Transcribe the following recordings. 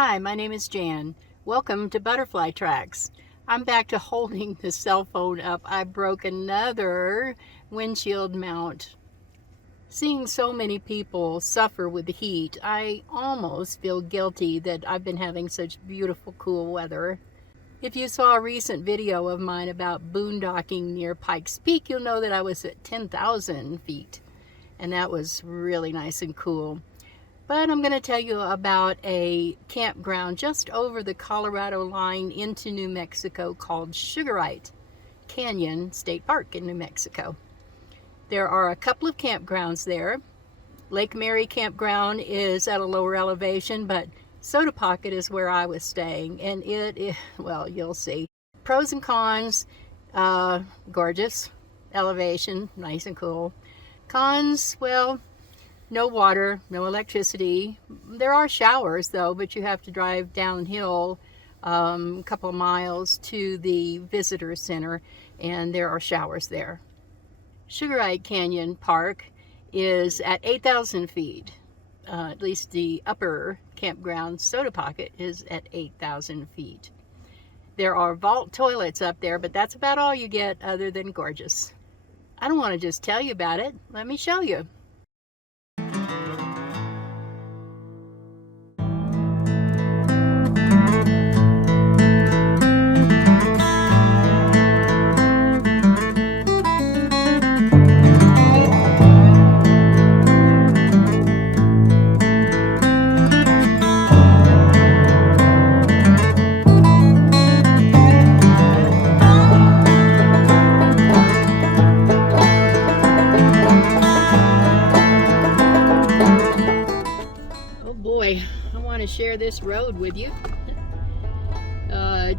Hi, my name is Jan. Welcome to Butterfly Tracks. I'm back to holding the cell phone up. I broke another windshield mount. Seeing so many people suffer with the heat, I almost feel guilty that I've been having such beautiful, cool weather. If you saw a recent video of mine about boondocking near Pikes Peak, you'll know that I was at 10,000 feet, and that was really nice and cool. But I'm going to tell you about a campground just over the Colorado line into New Mexico called Sugarite Canyon State Park in New Mexico. There are a couple of campgrounds there. Lake Mary Campground is at a lower elevation, but Soda Pocket is where I was staying, and it is, well, you'll see. Pros and cons: gorgeous elevation, nice and cool. Cons, well, no water, no electricity. There are showers though, but you have to drive downhill a couple of miles to the visitor center, and there are showers there. Sugarite Canyon Park is at 8,000 feet. At least the upper campground, Soda Pocket, is at 8,000 feet. There are vault toilets up there, but that's about all you get other than gorgeous. I don't want to just tell you about it. Let me show you. I want to share this road with you.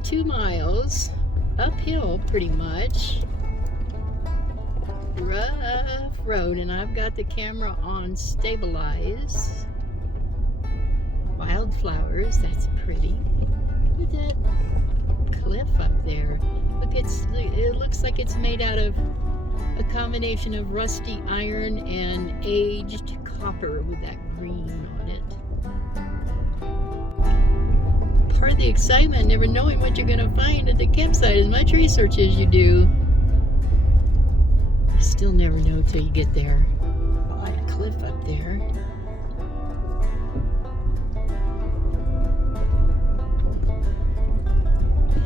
2 miles uphill, pretty much. Rough road, and I've got the camera on stabilize. Wildflowers, that's pretty. Look at that cliff up there. Look, it looks like it's made out of a combination of rusty iron and aged copper with that green on it. Part of the excitement, never knowing what you're going to find at the campsite, as much research as you do. You still never know till you get there. Oh, that cliff up there.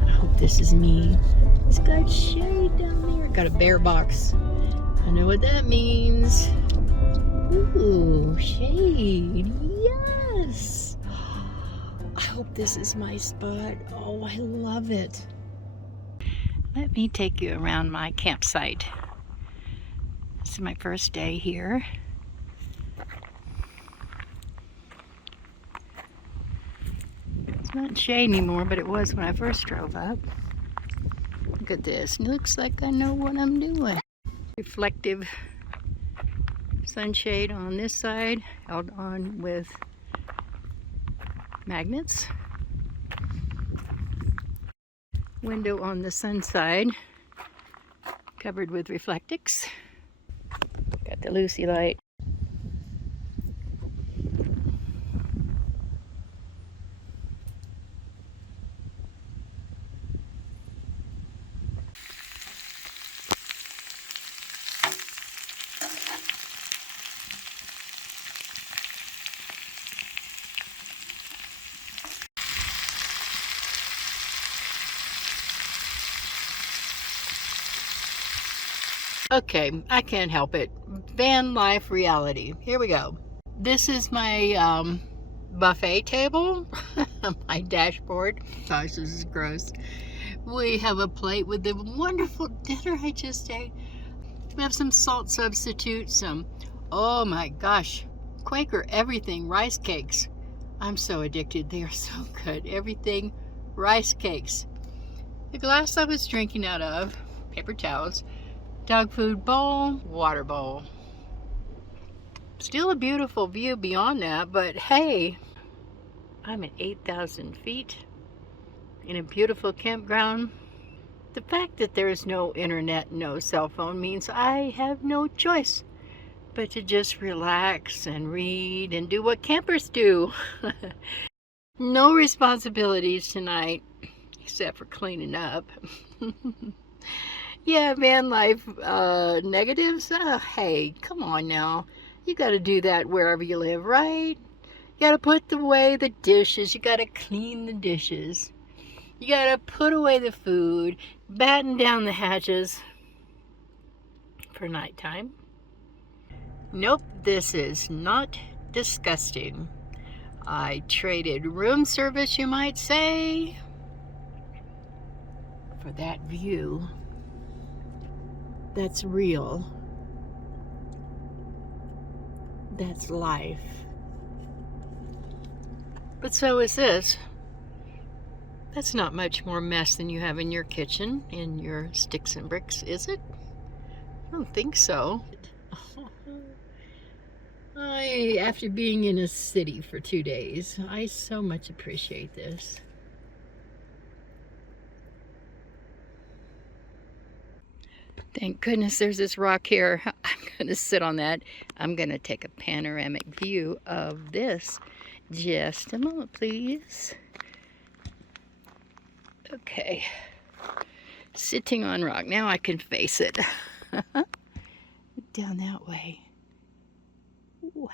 I hope this is me. It's got shade down there. Got a bear box. I know what that means. Ooh, shade. Yes. I hope this is my spot. Oh, I love it. Let me take you around my campsite. This is my first day here. It's not in shade anymore, but it was when I first drove up. Look at this. It looks like I know what I'm doing. Reflective sunshade on this side, held on with magnets. Window on the sun side, covered with reflectix. Got the Lucy light. Okay, I can't help it. Van life reality. Here we go. This is my buffet table, my dashboard. Gosh, this is gross. We have a plate with the wonderful dinner I just ate. We have some salt substitute, oh my gosh, Quaker everything rice cakes. I'm so addicted. They are so good. Everything rice cakes. The glass I was drinking out of, paper towels. Dog food bowl, water bowl. Still a beautiful view beyond that, but hey, I'm at 8,000 feet in a beautiful campground. The fact that there's no internet, no cell phone means I have no choice but to just relax and read and do what campers do. No responsibilities tonight, except for cleaning up. Yeah, van life negatives. Hey, come on now. You got to do that wherever you live, right? You got to put away the dishes. You got to clean the dishes. You got to put away the food, batten down the hatches for nighttime. Nope, this is not disgusting. I traded room service, you might say, for that view. That's real. That's life. But so is this. That's not much more mess than you have in your kitchen, in your sticks and bricks, is it? I don't think so. After being in a city for 2 days, I so much appreciate this. Thank goodness there's this rock here. I'm going to sit on that. I'm going to take a panoramic view of this. Just a moment, please. Okay. Sitting on rock. Now I can face it. Down that way. Wow.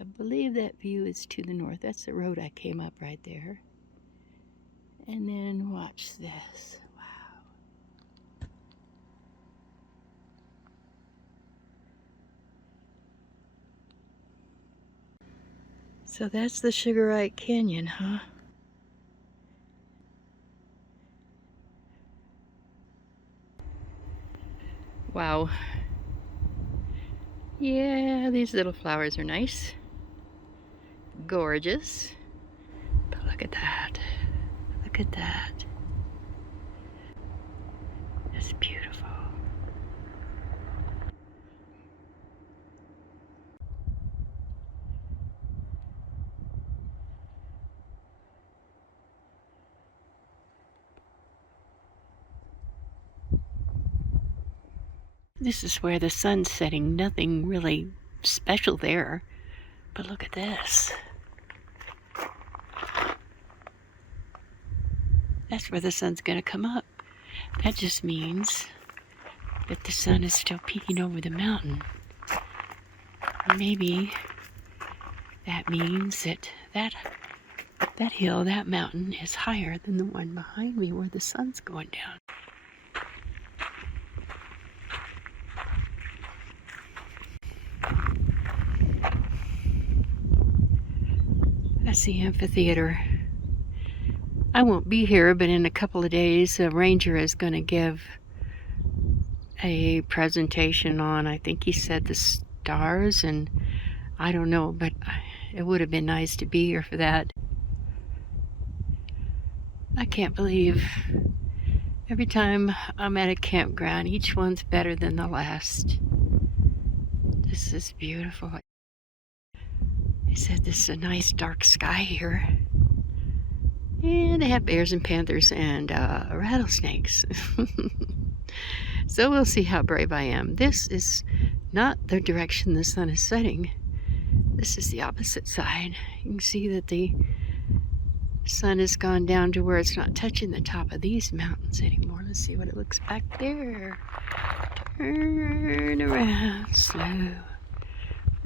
I believe that view is to the north. That's the road I came up right there. And then watch this. So that's the Sugarite Canyon, huh? Wow. Yeah, these little flowers are nice. Gorgeous. But look at that. Look at that. It's beautiful. This is where the sun's setting. Nothing really special there. But look at this. That's where the sun's going to come up. That just means that the sun is still peeking over the mountain. Maybe that means that that hill, that mountain, is higher than the one behind me where the sun's going down. That's the amphitheater. I won't be here, but in a couple of days, a ranger is going to give a presentation on, I think he said, the stars, and I don't know, but it would have been nice to be here for that. I can't believe every time I'm at a campground, each one's better than the last. This is beautiful. They said this is a nice dark sky here. And they have bears and panthers and rattlesnakes. So we'll see how brave I am. This is not the direction the sun is setting. This is the opposite side. You can see that the sun has gone down to where it's not touching the top of these mountains anymore. Let's see what it looks back there. Turn around slow.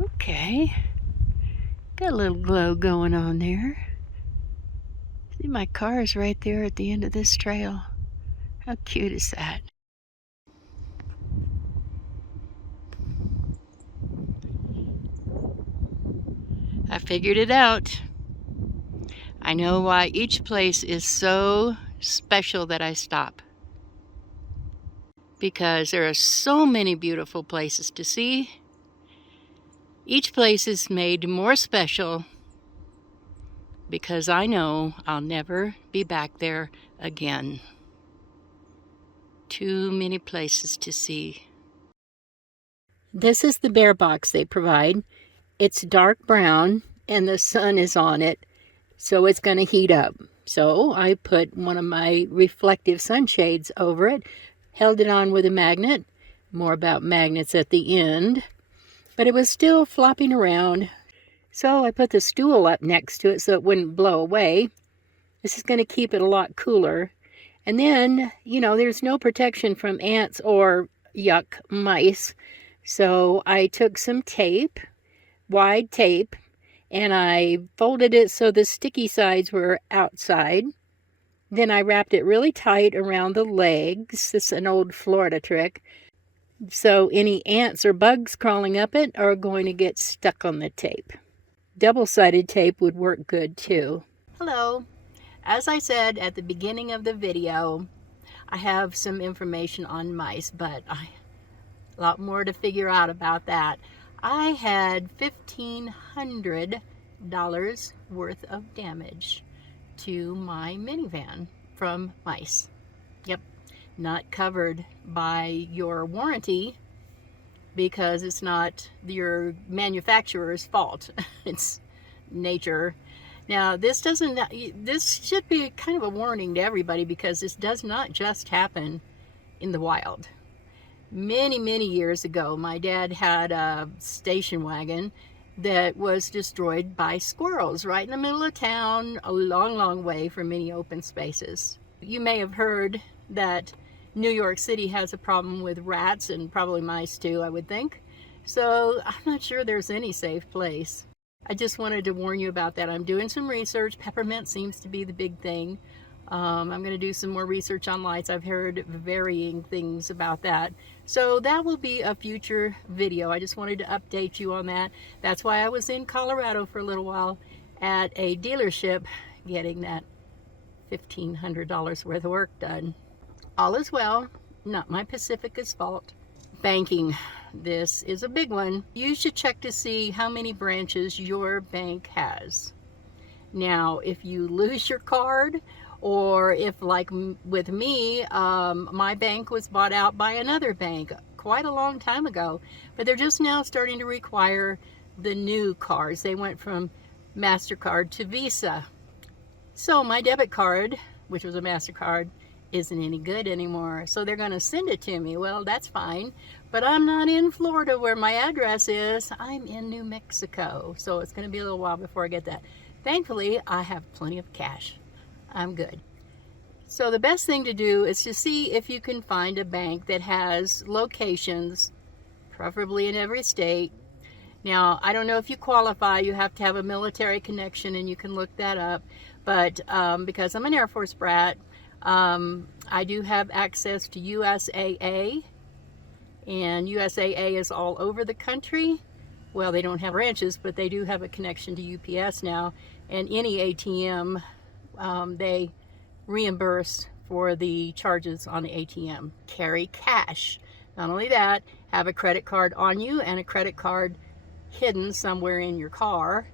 Okay. Got a little glow going on there. See, my car is right there at the end of this trail. How cute is that? I figured it out. I know why each place is so special that I stop. Because there are so many beautiful places to see. Each place is made more special because I know I'll never be back there again. Too many places to see. This is the bear box they provide. It's dark brown and the sun is on it, so it's going to heat up. So I put one of my reflective sunshades over it, held it on with a magnet. More about magnets at the end. But it was still flopping around. So I put the stool up next to it so it wouldn't blow away. This is going to keep it a lot cooler. And then, you know, there's no protection from ants or, yuck, mice. So I took some tape, wide tape, and I folded it so the sticky sides were outside. Then I wrapped it really tight around the legs. This is an old Florida trick. So any ants or bugs crawling up it are going to get stuck on the tape. Double-sided tape would work good too. Hello. As I said at the beginning of the video, I have some information on mice, but a lot more to figure out about that. I had $1,500 worth of damage to my minivan from mice. Yep, not covered by your warranty because it's not your manufacturer's fault. It's nature. Now, this should be kind of a warning to everybody because this does not just happen in the wild. Many, many years ago, my dad had a station wagon that was destroyed by squirrels right in the middle of town, a long, long way from many open spaces. You may have heard that New York City has a problem with rats and probably mice too, I would think. So I'm not sure there's any safe place. I just wanted to warn you about that. I'm doing some research. Peppermint seems to be the big thing. I'm going to do some more research on lights. I've heard varying things about that. So that will be a future video. I just wanted to update you on that. That's why I was in Colorado for a little while at a dealership getting that $1,500 worth of work done. All is well. Not my Pacifica's fault. Banking. This is a big one. You should check to see how many branches your bank has. Now, if you lose your card, or if, like with me, my bank was bought out by another bank quite a long time ago, but they're just now starting to require the new cards. They went from MasterCard to Visa. So my debit card, which was a MasterCard, isn't any good anymore. So they're going to send it to me. Well, that's fine. But I'm not in Florida where my address is. I'm in New Mexico. So it's going to be a little while before I get that. Thankfully, I have plenty of cash. I'm good. So the best thing to do is to see if you can find a bank that has locations, preferably in every state. Now, I don't know if you qualify. You have to have a military connection, and you can look that up. But because I'm an Air Force brat, I do have access to USAA, and USAA is all over the country. Well, they don't have branches, but they do have a connection to UPS now, and any ATM, they reimburse for the charges on the ATM. Carry cash. Not only that, have a credit card on you and a credit card hidden somewhere in your car.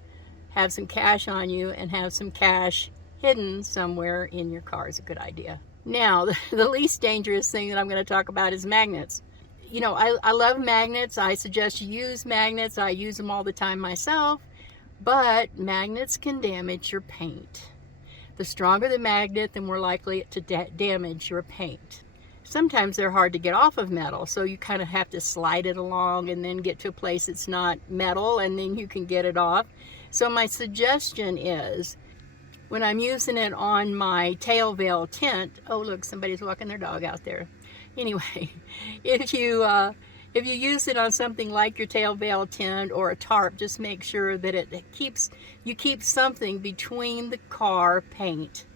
Have some cash on you and have some cash hidden somewhere in your car is a good idea. Now, the least dangerous thing that I'm going to talk about is magnets. You know, I love magnets. I suggest you use magnets. I use them all the time myself, but magnets can damage your paint. The stronger the magnet, the more likely to damage your paint. Sometimes they're hard to get off of metal, so you kind of have to slide it along and then get to a place that's not metal, and then you can get it off. So my suggestion is, when I'm using it on my tail veil tent, oh look, somebody's walking their dog out there. Anyway, if you use it on something like your tail veil tent or a tarp, just make sure that you keep something between the car paint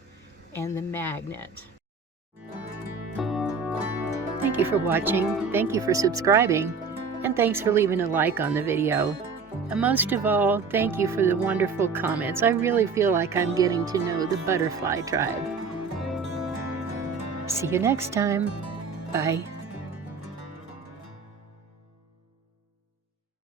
and the magnet. Thank you for watching, thank you for subscribing, and thanks for leaving a like on the video. And most of all, thank you for the wonderful comments. I really feel like I'm getting to know the butterfly tribe. See you next time. Bye.